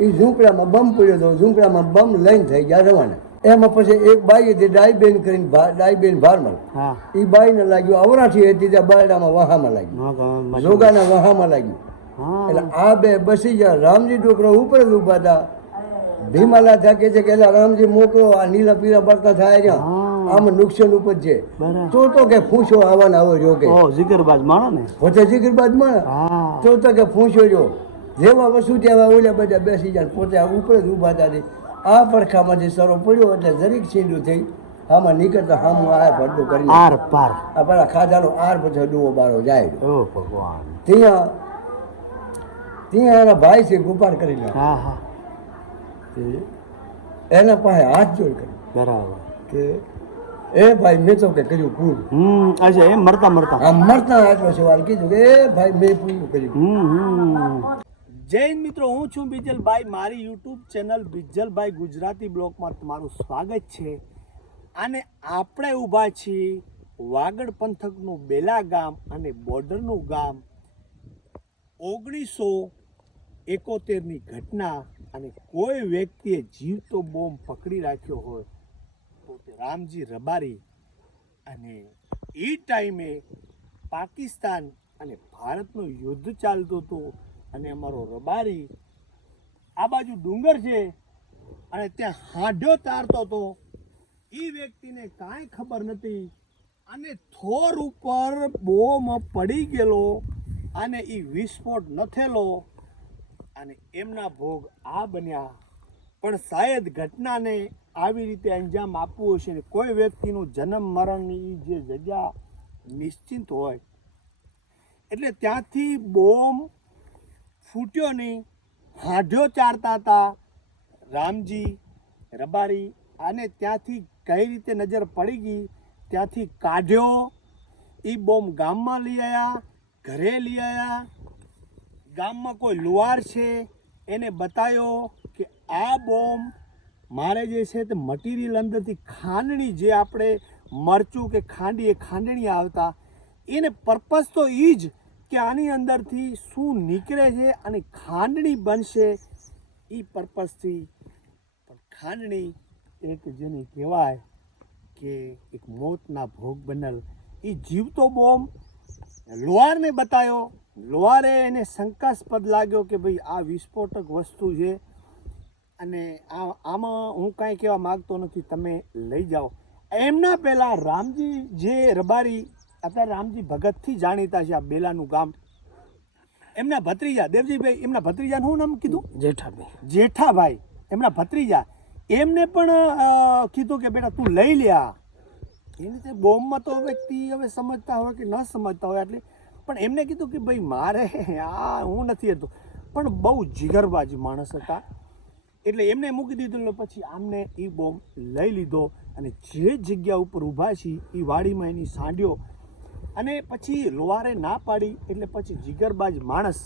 એ ઝૂંપડામાં બમ પડ્યો હતો, ઝૂંપડામાં બમ લઈને થઈ ગયા રવાના. એમાં પછી એક બાઈ હતી ડાઈબેન કરીને, ડાઈબેન ભારમલ, એ બાઈને લાગ્યું અવરાથી હતી ત્યાં બાયડામાં વહામાં લાગ્યું, જોગાના વહામાં લાગ્યું. એટલે આ બે બસી ગયા. રામજી ડોકરો ઉપર જ ઊભા હતા. ભીમાલા થાકે છે કે રામજી મોકલો, આ નીલા પીળા બળતા થાય રહ્યા, આમાં નુકસાન ઉપર છે. તો કે ફૂંસો આવવાના આવો જો કે જીગરબાજ માણો ને પોતે જીગરબાજ માણો તો કે ફૂંસો જો જેવા વસ્તુ ત્યાં ઓલા બધા બેસી જાય, પોતે ઉપર જ ઊભા હતા. આ પડખામાંથી સરો પડ્યો એટલે જરીક છીંડું થઈ આમાં નીકળતા હામું આ ભરતો કરી આર પાર આ પેલા ખાધાનો આર પછી ડૂવો બારો જાય. ઓ ભગવાન. ત્યાં એના ભાઈ છે ગોપાલ કરીને, એના પાસે હાથ જોડ કરી બરાબર કે એ ભાઈ મેં તો કે કર્યું પૂરું. અચ્છા એમ મરતા મરતા આમ મરતા આટલો સવાલ કીધું કે એ ભાઈ મેં પૂરું કર્યું. જય મિત્રો, હું છું બીજલભાઈ. મારી યુટ્યુબ ચેનલ બીજલભાઈ ગુજરાતી બ્લોગમાં તમારું સ્વાગત છે. અને આપણે ઊભા છીએ વાગડ પંથકનું બેલા ગામ અને બોર્ડરનું ગામ. 1971ની ઘટના અને કોઈ વ્યક્તિએ જીવતો બોમ્બ પકડી રાખ્યો હોય તો તે રામજી રબારી. અને એ ટાઈમે પાકિસ્તાન અને ભારતનું યુદ્ધ ચાલતું હતું અને અમારો રબારી આ બાજુ ડુંગર છે અને ત્યાં હાંઢ્યો તારતો હતો. એ વ્યક્તિને કાંઈ ખબર નથી અને થોર ઉપર બોમ્બ પડી ગયેલો અને એ વિસ્ફોટ ન થયેલો અને એમના ભોગ આ બન્યા. પણ શાયદ ઘટનાને આવી રીતે અંજામ આપવું હશે ને કોઈ વ્યક્તિનું જન્મ મરણની જે જગ્યા નિશ્ચિત હોય એટલે ત્યાંથી બોમ્બ ફૂટ્યો નહીં, હાંઢ્યો ચારતા હતા રામજી રબારી. અને ત્યાંથી કઈ રીતે નજર પડી ગઈ, ત્યાંથી કાઢ્યો. એ બોમ્બ ગામમાં લઈ આવ્યા, ઘરે લઈ આવ્યા. ગામમાં કોઈ લુહાર છે એને બતાવ્યો કે આ બોમ્બ મારે જે છે તે મટીરિયલ અંદરથી ખાંડણી, જે આપણે મરચું કે ખાંડી એ ખાંડણી આવતા, એને પર્પઝ તો એ જ કે આની અંદરથી શું નીકળે છે અને ખાંડણી બનશે એ પર્પઝથી. પણ ખાંડણી એક જેને કહેવાય કે એક મોતના ભોગ બનેલ એ જીવતો બોમ્બ લોહારને બતાવ્યો. લોહારે એને શંકાસ્પદ લાગ્યો કે ભાઈ આ વિસ્ફોટક વસ્તુ છે અને આમાં હું કાંઈ કહેવા માગતો નથી, તમે લઈ જાઓ. એમના પહેલાં રામજી જે રબારી અત્યારે રામજી ભગતથી જાણીતા છે આ બેલાનું ગામ, એમના ભત્રીજા દેવજીભાઈ, એમના ભત્રીજાનું શું નામ કીધું? જેઠાભાઈ. એમના ભત્રીજા એમને પણ કીધું કે બેટા તું લઈ લે આ. એને તે બોમ્બમાં તો વ્યક્તિ હવે સમજતા હોય કે ન સમજતા હોય એટલે, પણ એમને કીધું કે ભાઈ મારે આ હું નથી હતું. પણ બહુ જીગરબાજ માણસ હતા એટલે એમને મૂકી દીધું. પછી આમને એ બોમ્બ લઈ લીધો અને જે જગ્યા ઉપર ઊભા છીએ એ વાડીમાં એની સાંડ્યો. અને પછી લોહારે ના પાડી એટલે પછી જીગરબાજ માણસ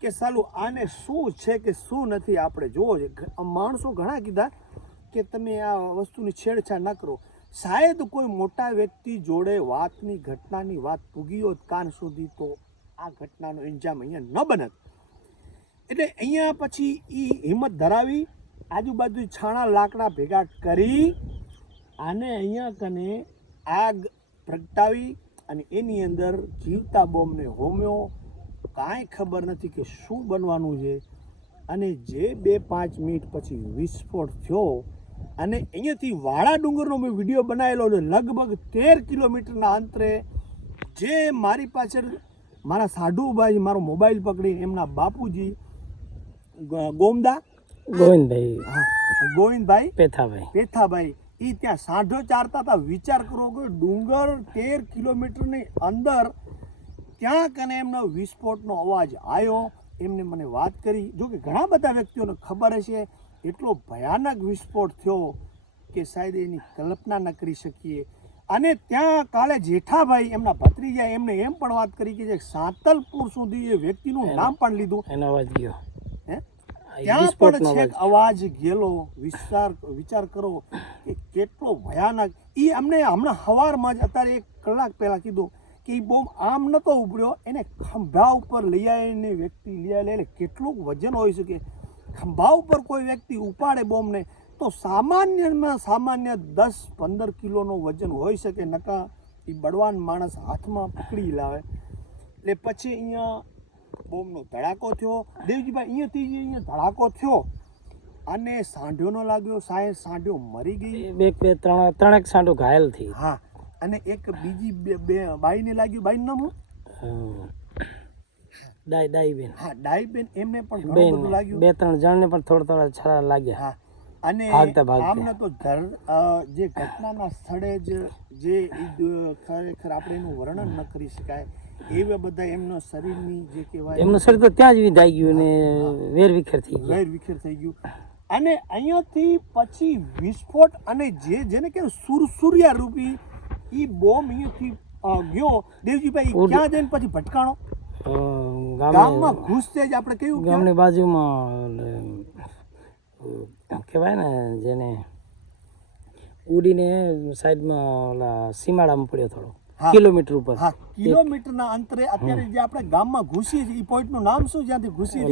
કે સાલું આને શું છે કે શું નથી આપણે જોવો છે. માણસો ઘણા કીધા કે તમે આ વસ્તુની છેડછાડ ના કરો. શાયદ કોઈ મોટા વ્યક્તિ જોડે વાતની ઘટનાની વાત પૂગી હોત કાન સુધી તો આ ઘટનાનો અંજામ અહીંયા ન બનત. એટલે અહીંયા પછી એ હિંમત ધરાવી આજુબાજુ છાણા લાકડા ભેગા કરી આને અહીંયા કને આગ પ્રગટાવી અને એની અંદર જીવતા બોમ્બને હોમ્યો. કાંઈ ખબર નથી કે શું બનવાનું છે. અને જે 2-5 મિનિટ પછી વિસ્ફોટ થયો અને અહીંયાથી વાળા ડુંગરનો મેં વિડીયો બનાવેલો છે લગભગ 13 કિલોમીટરના અંતરે. જે મારી પાછળ મારા સાઢુભાઈ મારો મોબાઈલ પકડીને એમના બાપુજી ગોવિંદભાઈ પેથાભાઈ એ ત્યાં સાંઢો ચારતા હતા. વિચાર કરો કે ડુંગર 13 કિલોમીટરની અંદર ત્યાં કને એમનો વિસ્ફોટનો અવાજ આવ્યો. એમને મને વાત કરી, જો કે ઘણા બધા વ્યક્તિઓને ખબર હશે એટલો ભયાનક વિસ્ફોટ થયો કે શાયદ એની કલ્પના ન કરી શકીએ. અને ત્યાં કાલે જેઠાભાઈ એમના ભત્રીજા એમને એમ પણ વાત કરી કે સાંતલપુર સુધી એ વ્યક્તિનું નામ પણ લીધું, એનો અવાજ ગયો ત્યાં પણ છેક અવાજ ગયેલો. વિચાર કરો કે કેટલો ભયાનક. એ અમને હમણાં સવારમાં જ અત્યારે 1 કલાક પહેલા કીધું કે એ બોમ્બ આમ નતો ઉપડ્યો, એને ખંભા ઉપર લઈ આવીને વ્યક્તિ લઈ આવે એટલે કેટલું વજન હોઈ શકે. ખંભા ઉપર કોઈ વ્યક્તિ ઉપાડે બોમ્બને તો સામાન્યમાં સામાન્ય 10-15 કિલોનો વજન હોઈ શકે, નકા એ બળવાન માણસ હાથમાં પકડી લાવે. એટલે પછી અહીંયા બોમ્બનો ધડાકો થયો. દેવજીભાઈ અહીંયાથી જે અહીંયા ધડાકો થયો અને સાંઢ્યોનો લાગ્યો, સાંઢ્યો મરી ગઈ, ત્રણેક સાંઢો ઘાયલ થઈ. હા, અને એક બીજી બે બાઈને લાગ્યું. બાઈનું નામ શું? ડાઈબેન. હા, ડાઈબેન, એમને પણ ઘણું બધું લાગ્યું. 2-3 જણને પણ થોડા છરા લાગ્યા. હા, અને આમને તો જે ઘટનાના સ્થળે જ જે ખરેખર આપણે એનું વર્ણન ન કરી શકાય એવા બધા એમના શરીરની જે કહેવાય એમનું શરીર તો ત્યાં જ વિધાઈ ગયું ને વેરવિખેર થઈ ગયું. અને અહીંયાથી પછી વિસ્ફોટ અને જેને કે સુરસુરિયા રૂપી એ બોમ્બ અહીંયાથી ગયો. દેવજીભાઈ ક્યાં જઈને પછી ભટકાણો? ગામમાં ઘૂસતે જ આપણે કેવું ગામની બાજુમાં કહેવાય ને જેને ઉડીને સાઈડમાં ઓલા સીમાડામાં પડ્યો થોડો કિલોમીટર ઉપર. હા, કિલોમીટરના અંતરે અત્યારે જે આપણે ગામમાં ઘૂસીએ છીએ એ પોઈન્ટનું નામ શું? જ્યાંથી ઘૂસીએ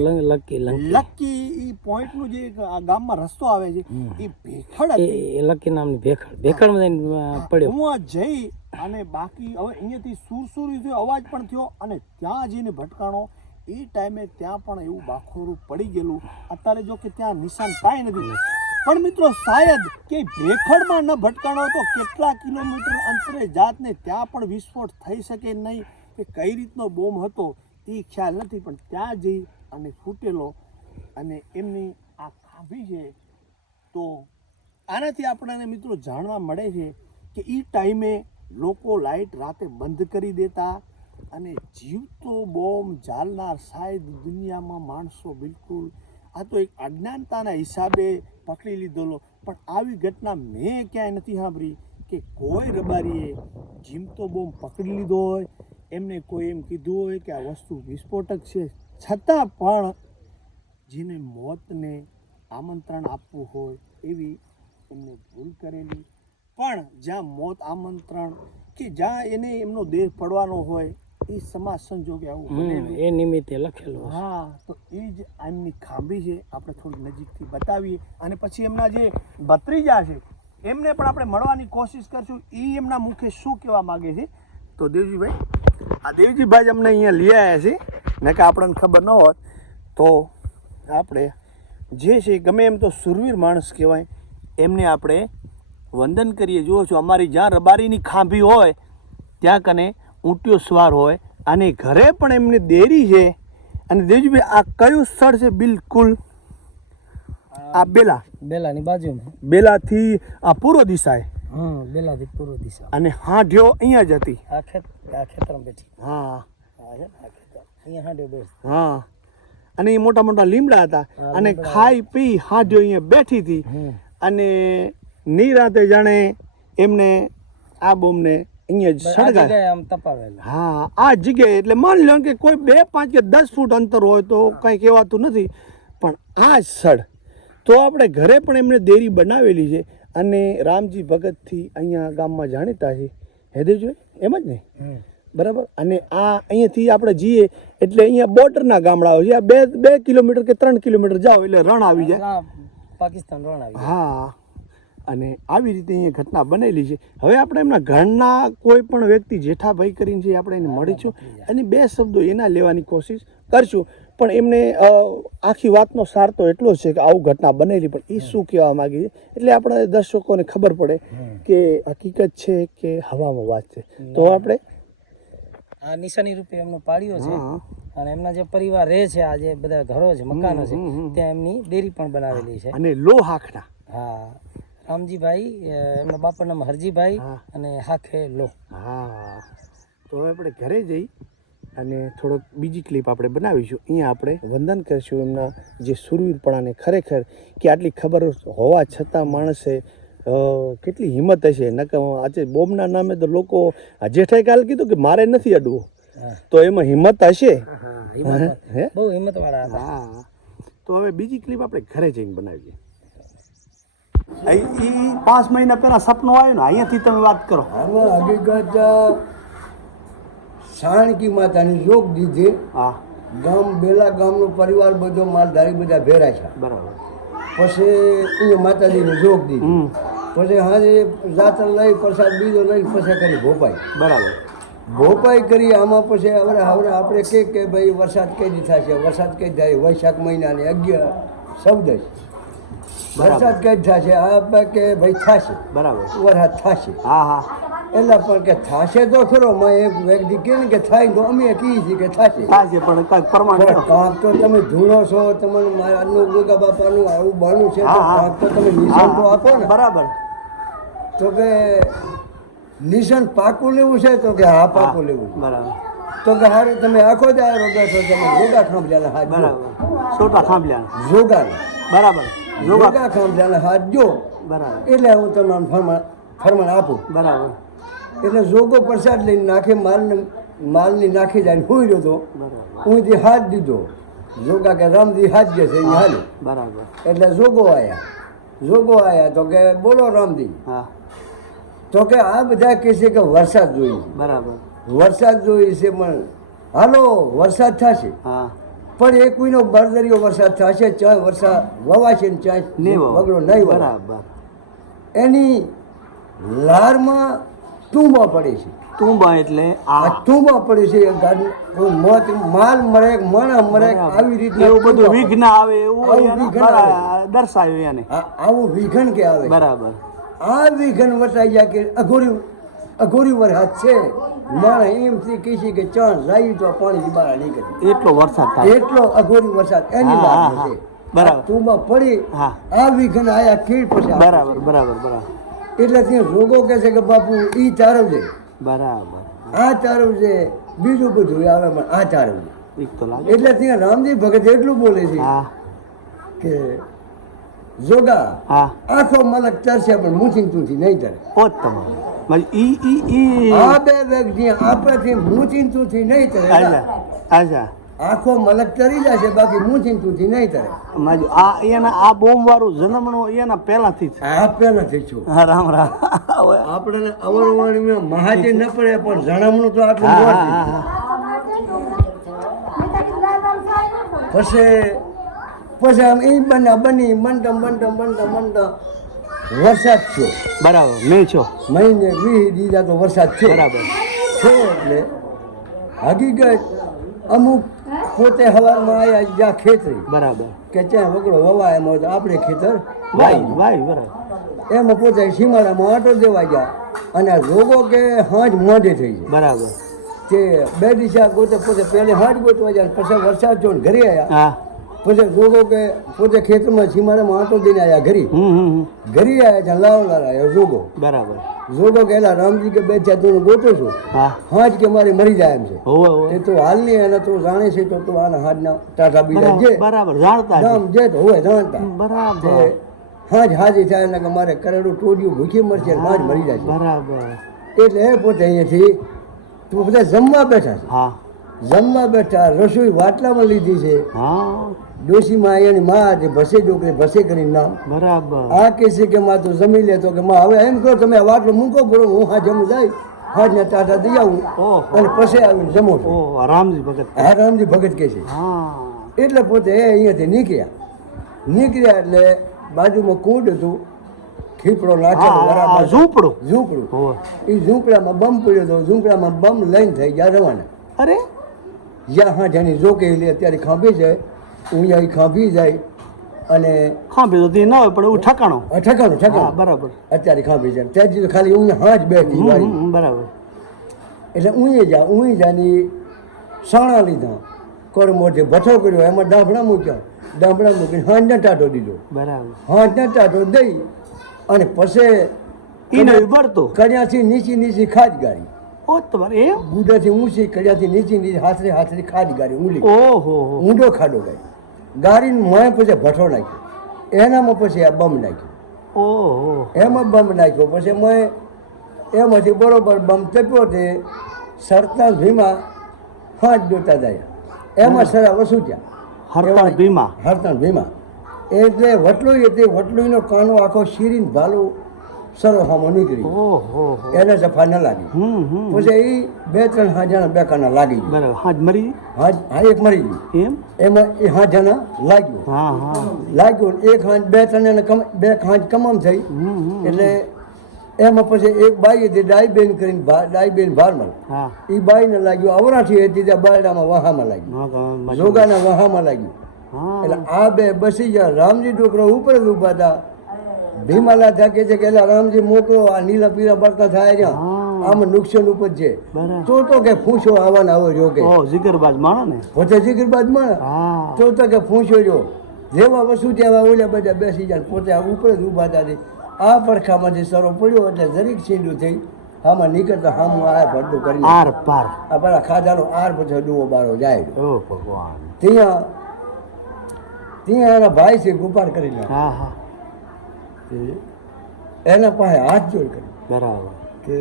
લક્કી એ પોઈન્ટનું જે ગામમાં રસ્તો આવે છે એ ભેખડ હતી. લક્કી નામની ભેખડમાં પડ્યો. હું જઈ અને બાકી હવે અહીંયાથી સુરસુરી અવાજ પણ થયો અને ત્યાં જઈને ભટકાણો. એ ટાઈમે ત્યાં પણ એવું બાખોરું પડી ગયેલું. અત્યારે જો કે ત્યાં નિશાન કાંઈ નથી, પણ મિત્રો શાયદ કે ભેખડમાં ન ભટકાણો તો કેટલા કિલોમીટર અંતરે જાતને ત્યાં પણ વિસ્ફોટ થઈ શકે નહીં. કે કઈ રીતનો બોમ્બ હતો એ ખ્યાલ નથી, પણ ત્યાં જઈ અને ફૂટેલો અને એમની આ ખાંભી છે. તો આનાથી આપણને મિત્રો જાણવા મળે છે કે એ ટાઈમે લોકો લાઇટ રાતે બંધ કરી દેતા અને જીવતો બોમ્બ ઝાલનાર શાયદ દુનિયામાં માણસો બિલકુલ, આ તો એક અજ્ઞાનતાના હિસાબે પકડી લીધેલો. પણ આવી ઘટના મેં ક્યાંય નથી સાંભળી કે કોઈ રબારીએ જીવતો બોમ્બ પકડી લીધો હોય, એમને કોઈ એમ કીધું હોય કે આ વસ્તુ વિસ્ફોટક છે, છતાં પણ જેને મોતને આમંત્રણ આપવું હોય એવી એમને ભૂલ કરેલી. પણ જ્યાં મોત આમંત્રણ કે જ્યાં એને એમનો દેહ પડવાનો હોય એ સમાજ સંજોગે આવું બનેલું, એ નિમિત્તે લખેલું. હા, તો એ જ એમની ખાંભી છે. આપણે થોડી નજીકથી બતાવીએ અને પછી એમના જે ભત્રીજા છે એમને પણ આપણે મળવાની કોશિશ કરશું. એ એમના મુખે શું કહેવા માગે છે. તો દેવજીભાઈ, આ દેવજીભાઈ અમને અહીંયા લઈ આવ્યા છે, ને કે આપણને ખબર ન હોત તો આપણે જે છે ગમે એમ તો સુરવીર માણસ કહેવાય, એમને આપણે વંદન કરીએ. જુઓ છો, અમારી જ્યાં રબારીની ખાંભી હોય ત્યાં કને ઊંટિયો સવાર હોય અને ઘરે પણ એમને દેરી છે. અને દેવજીભાઈ આ કયું સ્થળ છે? બિલકુલ આ બેલાની બાજુમાં, બેલાથી આ પૂર્વ દિશાએ. બેલાથી પૂર્વ દિશા. અને હાંઢ્યો અહીંયા જ હતી. આ ખેતરમાં બેઠી. હા, અહીંયા હાંઢ્યો બેઠી. હા, અને એ મોટા મોટા લીમડા હતા અને ખાઈ પી હાંઢ્યો અહીંયા બેઠી હતી. અને નિરાતે જાણે એમને આ બોમ્બને અહીંયા જ સળગાય આમ તપાવેલા. હા, આ જગ્યાએ. એટલે માની લો કે કોઈ 2, 5 કે 10 ફૂટ અંતર હોય તો કંઈ કહેવાતું નથી, પણ આ જ સ્થળ તો આપણે ઘરે પણ એમને દેરી બનાવેલી છે. અને રામજી ભગતથી અહીંયા ગામમાં જાણીતા છે. હેદેવજી એમ જ ને? બરાબર. અને આ અહીંયાથી આપણે જઈએ એટલે અહીંયા બોર્ડરના ગામડાઓ છે. આ 2 કિલોમીટર કે 3 કિલોમીટર જાઓ એટલે રણ આવી જાય, પાકિસ્તાન રણ આવી. હા, અને આવી રીતે અહીંયા ઘટના બનેલી છે. હવે આપણે એમના ઘરના કોઈ પણ વ્યક્તિ જેઠાભાઈ કરીને છે, આપણે એને મળીશું અને 2 શબ્દો એના લેવાની કોશિશ કરશું. પણ એમને આખી વાતનો સાર તો એટલો જ છે કે આવું ઘટના બનેલી, પણ એ શું કહેવા માગે છે એટલે આપણે દર્શકોને ખબર પડે કે હકીકત છે કે હવામાં વાત છે. તો આપણે આ નિશાની રૂપે એમનો પાડ્યો છે અને એમના જે પરિવાર રહે છે, આ જે બધા ઘરો છે, મકાનો છે, ત્યાં એમની ડેરી પણ બનાવેલી છે. અને લોહાખના. હા, રામજીભાઈ, એમના બાપાનું નામ હરજીભાઈ અને હાખે લો. હા, તો હવે આપણે ઘરે જઈ અને થોડોક બીજી ક્લિપ આપણે બનાવીશું. અહીંયા આપણે વંદન કરીશું એમના જે શૂરવીરપણાને. ખરેખર કે આટલી ખબર હોવા છતાં માણસે કેટલી હિંમત હશે. નકર આજે બોમ્બના નામે તો લોકો જેઠાએ કાલ કીધું કે મારે નથી અડવું, તો એમાં હિંમત હશે. બહુ હિંમત વાળા હતા. હા, તો હવે બીજી ક્લિપ આપણે ઘરે જઈને બનાવીએ. 5 મહિના પહેલા સપનું આવ્યું ને, અહીંયાથી તમે વાત કરો. આમાં હકીકત શાણકી માતાની જોગ દીધી. હા, બેલા ગામનો પરિવાર બધો માલધારી બધા ભેરા છે. બરાબર. પછી અહીંયા માતાજીને જોગ દીધી. પછી હાજે જાતર લઈ પ્રસાદ બીજો લઈ પછી કરી ભોપાઈ. બરાબર. ભોપાઈ કરી આમાં પછી હવે આપણે કે ભાઈ વરસાદ કઈ દી થશે, વરસાદ કઈ થાય વૈશાખ મહિનાની 11 14 વરસાદ કઈ થશે, આ કે ભાઈ થશે બરાબર. વરસાદ થશે. હા હા. એટલે પણ કે થશે તો ખરો. મેં એક વ્યક્તિ કે ને કે થાય તો અમે કહીએ છીએ કે થશે. સાચે પણ કઈ પ્રમાણ પણ કાંક તો તમે ધૂણો છો, તમને આજનું ગોગા બાપાનું આવું બનવું છે તો કાંક તો તમે નિશાન તો આપો ને. બરાબર. તો કે નિશાન પાકું લેવું છે તો કે હા પાકું લેવું. બરાબર. તો કે હારે તમે આખો દાયરો બેઠો તમે જોગા ખાંભલાના હાથ જો. બરાબર. સોટા ખાંભલ્યા. જોગા બરાબર. જોગા ખાંભલાના હાથ જો. બરાબર. એટલે હું તમને ફરમાન આપું. બરાબર. એટલે જોગો પ્રસાદ લઈને નાખે માલની નાખી જાય હોઈ રહ્યો તો બરાબર. હું જે હાથ દીધો જોગા કે રામજી હાથ જે છે અહીંયા હાલે. બરાબર. એટલે જોગો આયા તો કે બોલો રામજી. હા. તો કે આ બધા કહે છે કે વરસાદ જોઈએ, બરાબર. વરસાદ જોઈએ છે પણ હાલો વરસાદ થશે. હા. પણ એક કોઈનો બરદરિયો વરસાદ થશે, ચાય વરસાદ વવાશે ને ચાય બગડો નહીં વવાય. બરાબર. એની લારમાં ટૂંબા પડે છે. તુંબા એટલે આ ટૂંબા પડે છે. મોત માલ મરે માણા મરે આવી રીતના એવું બધું ટૂંબા વિઘ્ન આવે એવું આવું એને વિઘ્ન આવે. દર્શાવ્યું એને. આવું વિઘન કે આવે. બરાબર. આ વિઘન વટાઈ જાય કે અઘોરી વરસાદ છે. માણા એમથી કહે છે કે ચાણ જાય તો પાણી બહાર નીકળે. એટલો વરસાદ થાય. એટલો અઘોરી વરસાદ એની હા, વાત હા, છે. બરાબર. ટૂંબા પડી હા. આ વિઘન આયા કીડ પછી આવે. બરાબર. બરાબર. બરાબર. એટલે ત્યાં રોગો કહે છે કે બાપુ ઈ તારવજે, બરાબર. આ તારવજે, બીજું બધું આવે પણ આ તારવજે. બીક તો લાગે. એટલે ત્યાં રામજી ભગત એટલું બોલે છે હા. કે જોગા હા. આખો મલક તરશે પણ મૂઠી તૂથી નહીં તરે. પોત તમારે મારી ઈ આ બે વ્યક્તિ આપણાથી મૂઠી તૂથી નહીં તરે. અચ્છા. આખો મલક તરી જશે બાકી મૂઠી તૂથી નહીં તરે. મારી આ એના આ બોમ્બ વાળું જન્મનો એના પહેલાથી જ. આ પહેલાથી છું. હા, રામ રામ. આપણે અવરવાણી મહાજી ન પડે પણ જણામણું તો આટલું હા, મોટું. હા, હા. પછી આમ એ બની બનતા વરસાદ થયો. બરાબર. નહીં છો. મહિને 20 દીધા તો વરસાદ થયો. બરાબર. થયો એટલે હકીકત અમુક પોતે હવારમાં આવ્યા જ્યાં ખેતરી બરાબર. કે ત્યાં વગડો વવાય એમાં તો આપણે ખેતર વાય બરાબર. એમાં પોતે સીમાડામાં આટો દેવા ગયા અને રોગો કે હાજ મોઢે થઈ જાય. બરાબર. કે બે દિશા ગોતે પોતે પહેલે હાથ ગોતવા જાય પછી વરસાદ થયો ને ઘરે આવ્યા. હા. પછી જોગો કે પોતે ખેતરમાં સીમાડામાં આંટો દઈને આવ્યા ઘરે ઘરે આવ્યા ત્યાં લાવલા આવ્યા જોગો. બરાબર. જોગો કહેલા રામજી કે બે ચાર તું ગોતો છું હા. હાજ કે મારે મરી જાય એમ છે. હોવે હોવે. તે તું હાલ નહીં એને તું જાણે છે તો તું આના હાથના ટાટા બીજા જે બરાબર. જાણતા છે. નામ જે તો હોય જાણતા બરાબર. તે હાજી થાય એટલે કે મારે કરેલું ટોડિયું ભૂખી મરશે ને માર મરી જાય છે. બરાબર. એટલે એ પોતે અહીંયાથી તું બધા જમવા બેઠા છે. હા. જમવા બેઠા રસોઈ વાટલામાં લીધી છે. હા. ડોશીમાં અહીંયાની માં હતી ભસે ડોકરી ભસે કરીને નામ. બરાબર. આ કહે છે કે માં તું જમી લે તો કે માં હવે એમ કહો તમે આ વાટલો મૂકો બરો હું હા જમું જાય હાજને ટાટા દઈ આવું ઓહો. અને પછી આવીને જમો છું. ઓ રામજી ભગત. હા રામજી ભગત કહે છે. હા. એટલે પોતે એ અહીંયાથી નીકળ્યા એટલે બાજુમાં કુંડ હતું ખીપડો નાખેલો હા, બરાબર ઝૂંપડું. હોવે. એ ઝૂંપડામાં બમ પડ્યો હતો. ઝૂંપડામાં બમ લઈને થઈ ગયા રવાના. અરે જ્યાં હા જેની જોકેલી અત્યારે ખાંભી જાય અહીંયા ખાંભી જાય અને ખાંભી તો તે ના હોય પણ એવું ઠકાણો. ઠકાણું બરાબર. અત્યારે ખાંભી જાય ત્યાંથી તો ખાલી હું હાથ બેઠી વાળી. બરાબર. એટલે ઊંઈ જાની સાણા લીધા કરમોથી ભઠ્ઠો કર્યો એમાં ડાંફડા મૂકીને હાંજને ટાટો દીધો. બરાબર. હાંજને ટાટો દઈ અને પછી ઈને ભરતો. કડિયાથી નીચી ખાજ ગાળી. ઓ તમારે એમ. ગુડાથી ઊંચી કડિયાથી નીચી હાથરે ખાજ ગાળી ઊંડી ઓહો. ઊંડો ખાડો ગાળીને મોય પછી ભઠ્ઠો નાખ્યો એનામાં પછી આ બમ નાખ્યો. ઓહો. એમાં બમ નાખ્યો પછી મેં એમાંથી બરોબર બમ તપ્યો તે સરતા ભીમા હાથ જોતા જાય એમાં સરા વસૂટ્યા. હરતાળ ભીમા એટલે વટલું હતી વટલુંનો કાનો આખો શીરીને ભાલું સરો હામો નીકળી ઓહો એને જફા ન લાગી પછી એ 2-3 હાજાના બેકાના લાગી ગયું બરાબર હાથ મરી હા એક મરી ગયું એમ એમાં એ હાજાના લાગ્યું હા હા લાગ્યું એક હાંજ 2-3 એને બે હાંજ કમામ થઈ એટલે એમાં પછી એક બાઈ હતી ડાઈબેન કરીને ડાઈબેન ભારમલ હા એ બાઈને લાગ્યું અવરાથી હતી ત્યાં બાયડામાં વહામાં લાગ્યું જોગાના વહામાં લાગ્યું એટલે આ બે બસી ગયા રામજી ડોકરો ઉપર જ ઊભા હતા ભીમાલા થાકે છે કે એલા રામજી મોકલો આ નીલા પીળા બળતા થાય છે આમાં નુકસાન ઉપર છે તો કે ફૂંસો આવવાના આવો જો કે જીગરબાજ માણો ને પોતે જીગરબાજ માં તો કે ફૂંસો જો જેવા વસ્તુ તેવા ઓલા બધા બેસી જાય પોતે આ ઉપર જ ઊભા હતા આ પડખામાંથી સરો પડ્યો એટલે જરીક છીંડું થઈ આમાં નીકળતા હામું આ ભરતું કરી આર પાર આ પેલા ખાધાનો આર પછી ડૂવો બારો જાય ઓ ભગવાન ત્યાં એના ભાઈ છે ગુપાર કરીને હા હા એના પાસે હાથ જોડ કરી બરાબર કે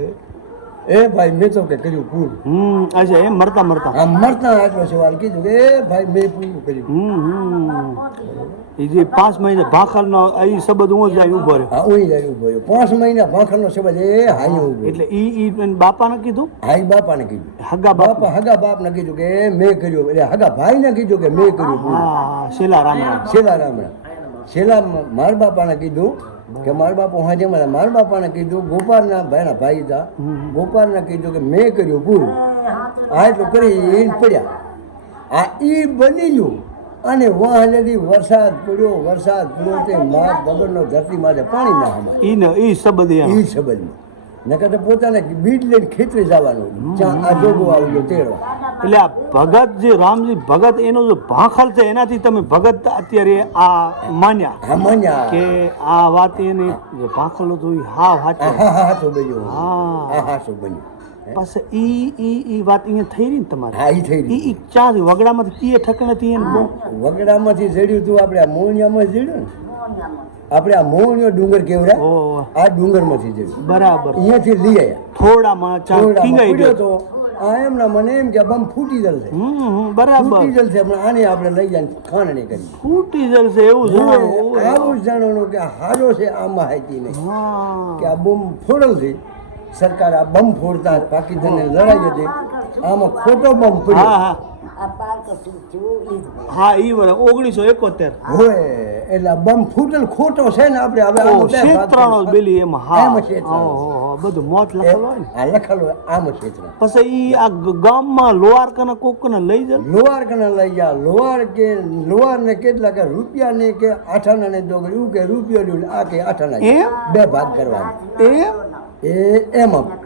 એ ભાઈ મેં તો કે કર્યું પૂરું અચ્છા એમ મરતા મરતા આમ મરતા આટલો સવાલ કીધું કે એ ભાઈ મેં પૂરું કર્યું એ જે 5 મહિના ભાખરનો એ શબ્દ હું જાય ઉભો રહ્યો હા હું જાય ઉભો રહ્યો 5 મહિના ભાખરનો શબ્દ એ હાઈ ઉભો એટલે ઈ બાપાને કીધું હાઈ બાપાને કીધું હગા બાપા હગા બાપને કીધું કે મેં કર્યું એટલે હગા ભાઈને કીધું કે મેં કર્યું પૂરું હા શેલા રામણા છેલ્લા રામણા છેલ્લા મારા બાપાને કીધું કે મારા બાપુ હાજે મારા બાપાને કીધું ગોપાલના ભાઈના ભાઈ હતા ગોપાલને કીધું કે મેં કર્યું પૂરું આ એટલું કરી પડ્યા આ ઈ બની ગયું અને વાહલેથી વરસાદ પડ્યો તે માર બગડનો ધરતી માથે પાણી ના હમાય ઈ શબ્દ ઈ સંબંધ નકર તો પોતાને બીજ લઈને ખેતરે જવાનું જ્યાં આ જોગો આવ્યો તેડવા એટલે આ ભગત જે રામજી ભગત એનો જો ભાખલ છે એનાથી તમે ભગત અત્યારે આ માન્યા કે આ વાત એને જે ભાખલ હતો એ હા હાચો બન્યો હા હાચો બન્યો પછી ઈ વાત અહીંયા થઈ રહી ને તમારે હા ઈ થઈ રહી ઈ ચાર વગડામાંથી કીએ ઠકણેથી એને વગડામાંથી જડ્યું તું આપણે આ મોહણિયામાં જડ્યું ને આપણે આ મોહણિયો ડુંગર કેવડા આ ડુંગરમાંથી જડ્યું બરાબર અહીંયાથી લઈ આવ્યા થોડામાં ચાર ટીંગાઈ ગયો તો આ એમના મને એમ કે બમ ફૂટી જલશે બરાબર ફૂટી જલશે પણ આને આપણે લઈ જાય ખાંડણી કરી ફૂટી જલશે એવું જાણવું આવું જ જાણવાનું કે હારો છે આમાં હાઈતી નહીં કે આ બોમ્બ ફોડલ છે સરકાર આ બમ ફોડતા પાકિસ્તાનને લડાઈ હતી આમાં ખોટો બમ પડ્યો હા ઈ વર્ષ 1971 હોય એટલે બમ ફૂટેલ ખોટો છે ને આપણે હવે આમાં બે ભાગ ક્ષેત્રનો બેલી એમાં હા એમાં ક્ષેત્રનો. બધું મોત લખેલું હોય ને આ લખેલું હોય આમાં ક્ષેત્ર પછી ઈ આ ગામમાં લોહાર કને કોકને લઈ જાય લોહાર કને લઈ જા લોહાર ને કેટલા કે રૂપિયા ને કે આઠાના ને દોગડી એવું કે રૂપિયો લ્યું આ કે આઠાના એમ? બે ભાગ કરવાના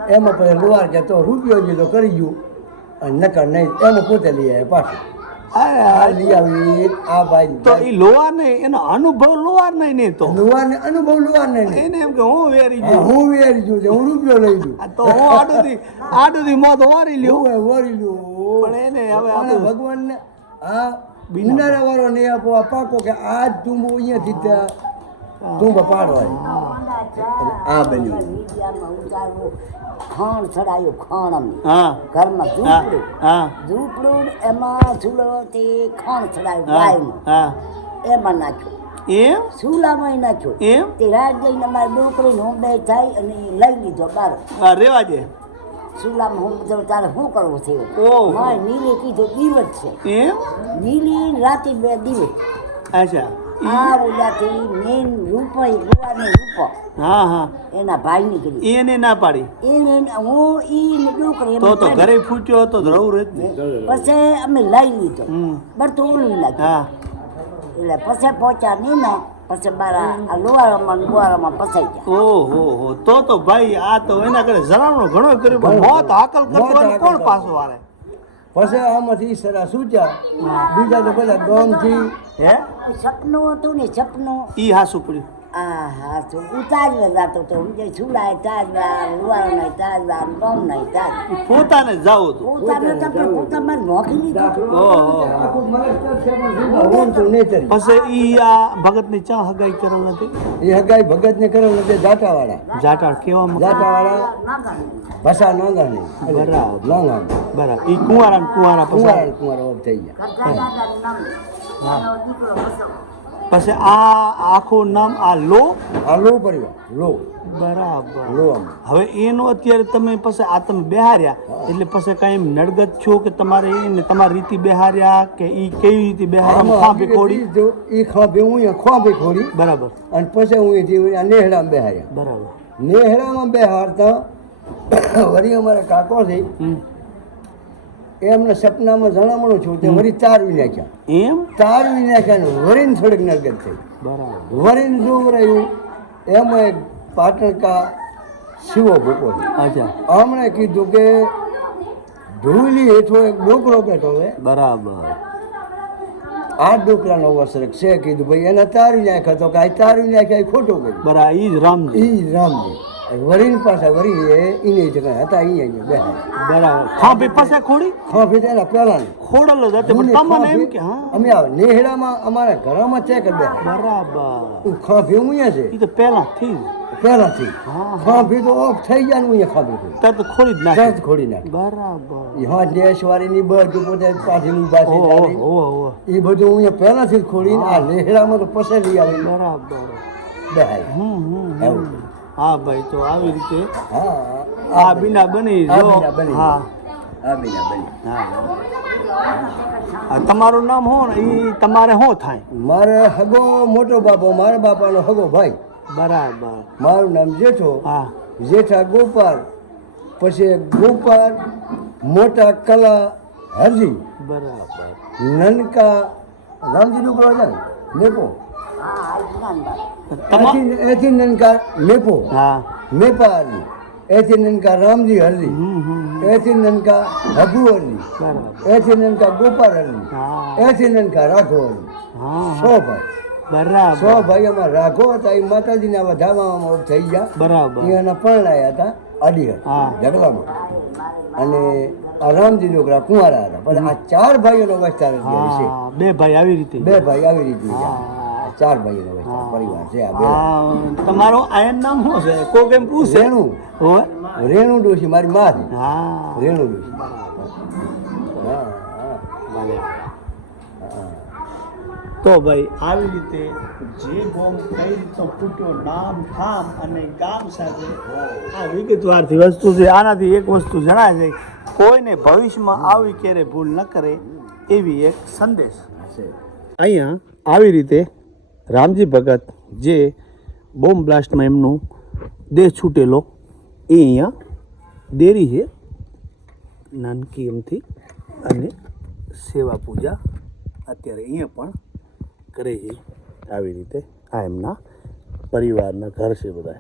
એમાં પછી લોહાર કે તો રૂપિયો લીધો કરી ગયું અને નકર નહીં એમાં પોતે લઈ આવે પાછું આ લઈ આવી આ ભાઈ તો ઈ લોહાર ને એનો અનુભવ લોહાર નહીં ને તો લોહાર ને અનુભવ લોહાર ને નહીં. એને એમ કે હું વેરી હા, ગયો હું વેરી ગયું છે હું રૂપિયો લઈ ગયું તો હું આડુથી મોત વારી લ્યો હું વળી લ્યું પણ એને હવે અને આપણે ભગવાનને આ બિનારા વાળો નહીં આપો આ પાકો કે આ તુંબો અહીંયાથી ત્યાં તુંબા પાડવા આ બન્યું ખાણ ચડાયું ખાણ અમને હા ઘરમાં ઝૂંપડું હા ઝૂંપડું એમાં ચૂલોથી ખાણ ચડાયું ગાયનું હા એમાં નાખ્યું એમ ચૂલામાં નાખ્યું એમ તે રાત જઈને અમારી ડોકરીને હું બે થાય અને લઈ લીધો બારો હા રેવા દે ચૂલામાં હું બધું તારે શું કરવું થયું ઓહ. મારે નીલી કીધું દિવસ છે એમ નીલી રાતે બે દિવસ અચ્છા આ ઓલાથી મેન રૂપો ગુવાની રૂપો હા હા એના ભાઈ નીકળી એને ના પાડી એને હું ઈ ડોકરી તો ઘરે ફૂટ્યો હતો તો રહું રહેત ને પછી અમે લઈ લીધો હમ. બધું ઓલું નાખ્યું હા એટલે પછી પહોંચ્યા નહીં ને પછી મારા આ લોહારામાં ફસાઈ ગયા ઓહો તો ભાઈ આ તો એના કરે જરાનો ઘણો કર્યું પણ મોત હાકલ કરતો હોય ને કોણ પાછો વારે પછી આમાંથી સરા સૂચ્યા બીજા તો બધા ગામથી હે સપનું હતું ને સપનું ઈ હાસું પડ્યું આ હા તો ઉતારવા જાતો તો હું જે છુલાય તાજવાર લોહારો નહીં તાજવાર ગમ નહીં તાજ પોતાને જાવું હતું પોતાને તો પણ પોતા મારે નોખી લીધું ઓહો હું તો નેચર પછી ઈ આ ભગતની ચા હગાઈ કરેલ નથી એ હગાઈ ભગતને કરેલ નથી જાટાવાળા જાટાળ કેવામાં જાટાવાળા ભાષા નાંગાની બરાબર. નાંગાની બરાબર ઈ કુંવારા ને કુંવારા પછી કુંવારા ઓફ થઈ ગયા પછી આ આખું નામ આ લો. આ લો પરિવાર લો બરાબર. લો આમ. હવે એનો અત્યારે તમે પછી આ તમે બેહાર્યા એટલે પછી કઈ એમ નડગત છો કે તમારે એને તમારી રીતિ બેહાર્યા કે ઈ કેવી રીતે બેહાર્યા ખાંભે ખોડી? એ ખાંભે હું અહીંયા ખાંભે ખોડી બરાબર અને પછી હું અહીંથી આ નેહડામાં બેહાર્યા. બરાબર. નેહડામાં બેહારતા વળી અમારા કાકો છે એમને સપનામાં જણામણું છું તે વળી તારવી નાખ્યા. એમ? તારવી નાખ્યા ને વળીને થોડીક નરગત થઈ. બરાબર. વળીને શું રહ્યું એમાં એક પાટણકા શિવો ભૂકો છે. અચ્છા. આમણે કીધું કે ધૂળી હેઠો એક ડોકરો બેઠો છે, બરાબર. આ ડોકરાનો વસરક છે. કીધું ભાઈ એને તારી નાખ્યા તો કાંઈ તારી નાખ્યા એ ખોટું કર્યું. બરાબર. ઈ જ રામજી. ઈ રામજી વરીને પાછા વરી એને જગ્યાએ હતા અહીંયા બેઠા. બરાબર. ખાંભે પાસે ખોડી? ખાંભી તો એના પહેલા ખોડલ જ હતી પણ તમને એમ કે હા. અમે આવે નેહડામાં અમારા ઘરમાં ચેક બેઠા. બરાબર. ખાંભી હું અહીંયા છે ઈ તો પહેલાથી જ. પહેલાથી હા. ખાંભી તો ઓફ થઈ જાય ને અહીંયા ખાંભી તો ત્યાં તો ખોડી જ ત્યાં જ નાખી. ખોડી નાખી. બરાબર. હા દેશવાળીની બધું પોતે પાછળની પાછી ચાલી. ઓહો. એ બધું અહીંયા પહેલાથી જ ખોડીને આ નેહડામાં તો પછી લઈ આવીને બરાબર. બેહાય. એવું. હા ભાઈ, તો આવી રીતે હા આ બીના બની આ જો. બીના બની. હા આ બીના બની. હા. તમારું નામ શું ને એ તમારે શું થાય? મારે હગો મોટો બાપો, મારા બાપાનો હગો ભાઈ. બરાબર. મારું નામ જેઠો. હા. જેઠા ગોપાલ, પછી ગોપાલ મોટા કલા હરજી, બરાબર. નનકા રામજી ડુકરો છે ને મેપો, એથી નનકા મેપો, હા. મેપા હરજી, એથી નનકા રામજી હરજી, એથી નનકા હગુ હરજી, બરાબર. એથી નનકા ગોપાલ હરજી, હા. એથી નનકા રાઘો હરજી. હા. 100 ભાઈ. બરાબર. 100 ભાઈ અમારા રાઘો હતા એ માતાજીના વધામાં થઈ ગયા. બરાબર. એના પરણાયા હતા અડીહર હા. ઢગલામાં. અને આ રામજી ડોકરા કુંવારા હતા. પણ આ 4 ભાઈઓનો વિસ્તાર અત્યારે છે. હા, બે ભાઈ આવી રીતે. 2 ભાઈ આવી રીતે છે. હા. આ 4 ભાઈઓનો વિસ્તાર પરિવાર છે આ બે. હા. તમારો આયન નામ શું છે? કોક એમ પૂછે. રેણુ હોય? રેણુ ડોશી મારી માં છે. હા. રેણુ ડોશી. હા ભલે. તો ભાઈ આવી રીતે જે બોમ્બ કઈ રીતનો ફૂટ્યો, નામ ઠામ અને ગામ સાથે આ વિગતવારથી વસ્તુ છે. આનાથી એક વસ્તુ જણાય છે, કોઈને ભવિષ્યમાં આવી ક્યારે ભૂલ ન કરે એવી એક સંદેશ છે. અહીંયા આવી રીતે રામજી ભગત જે બોમ્બ બ્લાસ્ટમાં એમનું દેહ છૂટેલો એ અહીંયા દેરી છે નાનકી એમથી, અને સેવા પૂજા અત્યારે અહીંયા પણ કરે છે. આવી રીતે આ એમના પરિવારના ઘર છે બધા.